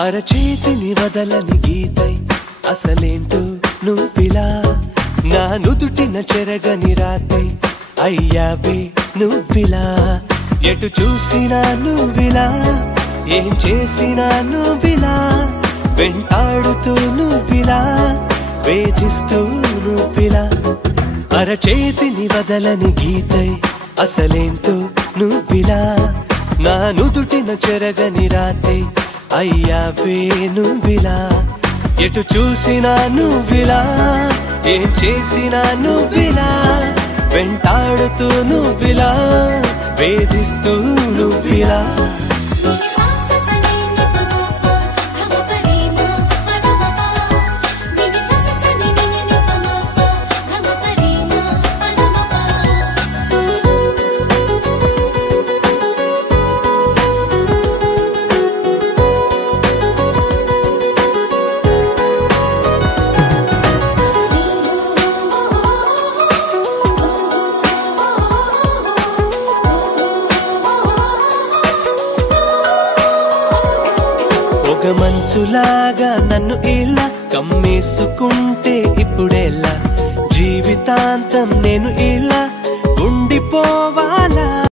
అరచేతిని వదలని గీతై అసలేంటో నువ్విలా నా నుదుటిన చెరగని రాతై అయ్యావే నువ్విలా ఎటు చూసినా నువ్విలా ఏం చేసినా నువ్విలా వెంటాడుతూ నువ్విలా వేధిస్తూ నువ్విలా అరచేతిని వదలని గీతై అసలేంటో నువ్విలా నా నుదుటిన చెరగని రాతై అయ్యావే నువ్విలా ఎటు చూసినా నువ్విలా ఏం చేసినా నువ్విలా వెంటాడుతూ నువ్విలా వేధిస్తూ నువ్విలా మంచులాగా నన్ను ఇలా కమ్మేసుకుంటే ఇప్పుడెలా జీవితాంతం నేను ఇలా ఉండిపోవాలా